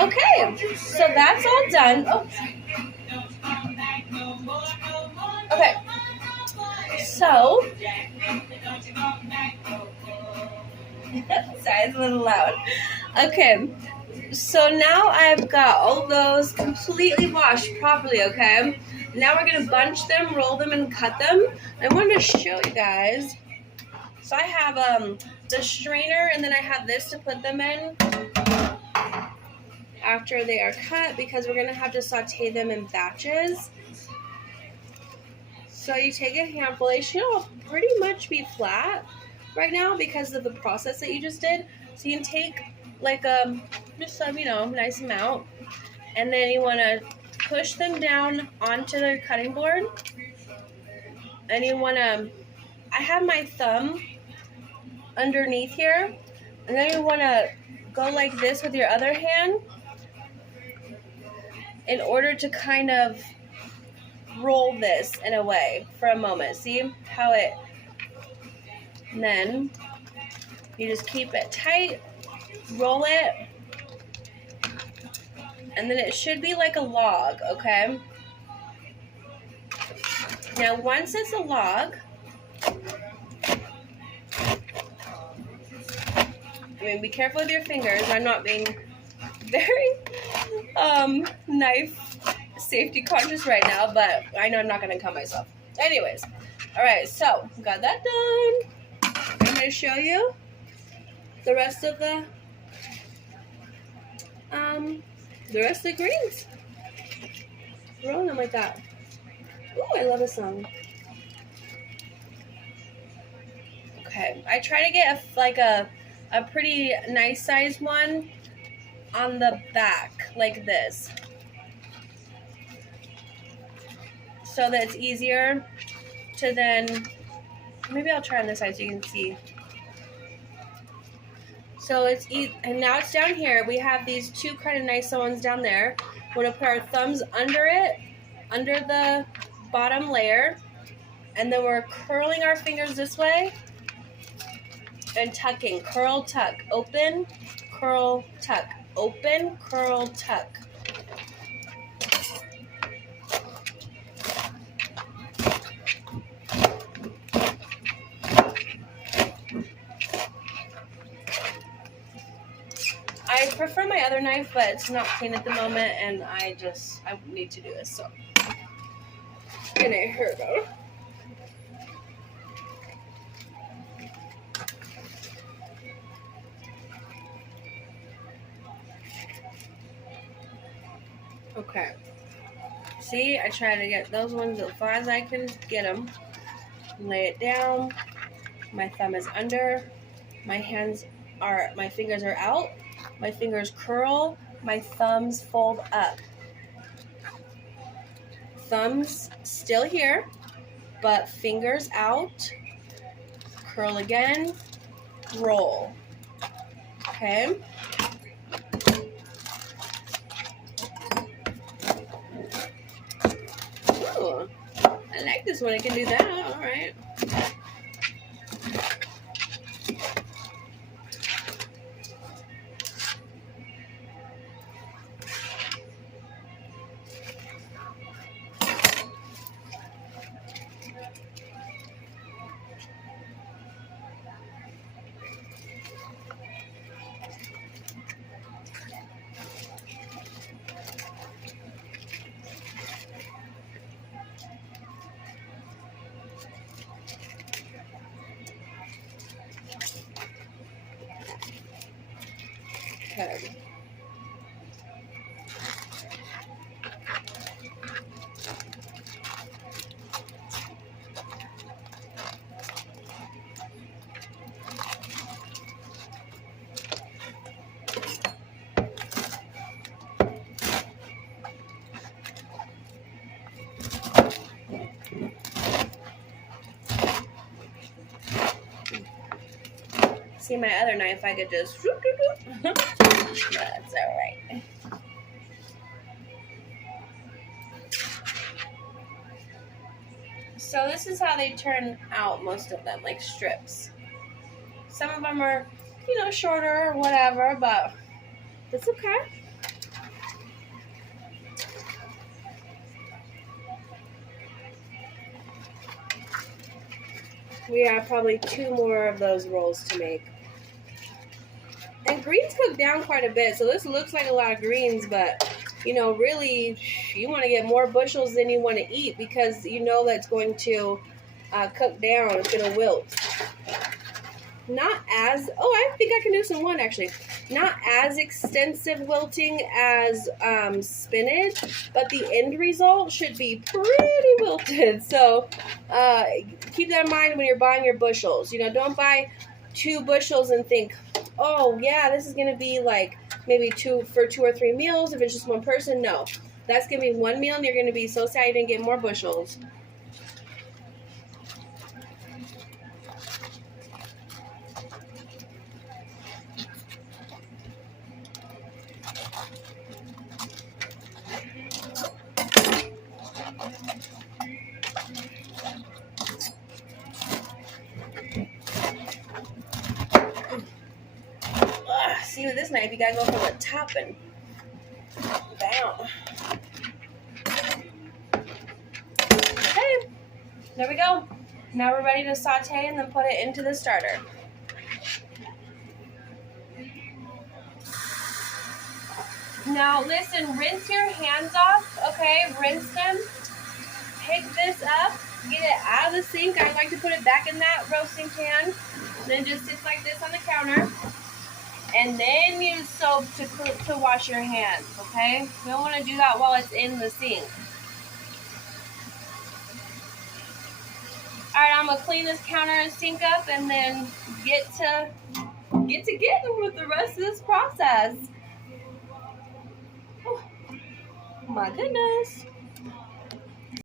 Okay, so that's all done. Oh. Okay, so sorry, it's a little loud. Okay, so now I've got all those completely washed properly. Okay, now we're gonna bunch them, roll them, and cut them. I wanted to show you guys. So I have the strainer, and then I have this to put them in after they are cut because we're gonna have to saute them in batches. So you take a handful. They should all pretty much be flat right now because of the process that you just did. So you can take like just some, nice amount, and then you want to push them down onto the cutting board, and you want to. I have my thumb underneath here, and then you want to go like this with your other hand in order to kind of roll this in a way for a moment. See how it, and then you just keep it tight, roll it, and then it should be like a log, okay? Now once it's a log, be careful with your fingers. I'm not being very knife safety conscious right now, but I know I'm not gonna cut myself. Anyways, all right, so got that done. I'm gonna show you the rest of the greens. Rolling them like that. Ooh, I love a song. Okay, I try to get a pretty nice sized one on the back like this, so that it's easier to then, maybe I'll try on this side so you can see. So and now it's down here. We have these two kind of nice ones down there. We're gonna put our thumbs under it, under the bottom layer, and then we're curling our fingers this way and tucking. Curl, tuck, open, curl, tuck, open, curl, tuck. I prefer my other knife, but it's not clean at the moment, and I need to do this, so. Anyway, here we go. Okay. See, I try to get those ones as far as I can get them. Lay it down. My thumb is under. My fingers are out. My fingers curl. My thumbs fold up. Thumbs still here, but fingers out. Curl again. Roll. Okay. Ooh, I like this one. I can do that. All right. Okay. See, my other knife, I could just. That's all right. So this is how they turn out, most of them, like strips. Some of them are, shorter or whatever, but that's okay. We have probably 2 more of those rolls to make. And greens cook down quite a bit, so this looks like a lot of greens, but you know, really, you want to get more bushels than you want to eat because you know that's going to cook down. It's going to wilt. Not as, I think I can do some one actually. Not as extensive wilting as spinach, but the end result should be pretty wilted. So keep that in mind when you're buying your bushels. You know, don't buy 2 bushels and think, oh yeah, this is going to be like maybe 2 for 2 or 3 meals if it's just one person. No, that's going to be 1 meal and you're going to be so sad you didn't get more bushels. See, with this knife, you gotta go from the top and down. Okay, there we go. Now we're ready to saute and then put it into the starter. Now listen, rinse your hands off, okay? Rinse them. Pick this up, get it out of the sink. I like to put it back in that roasting pan. Then just sits like this on the counter. And then use soap to wash your hands, okay? You don't want to do that while it's in the sink. Alright, I'm going to clean this counter and sink up and then get to getting with the rest of this process. Oh, my goodness.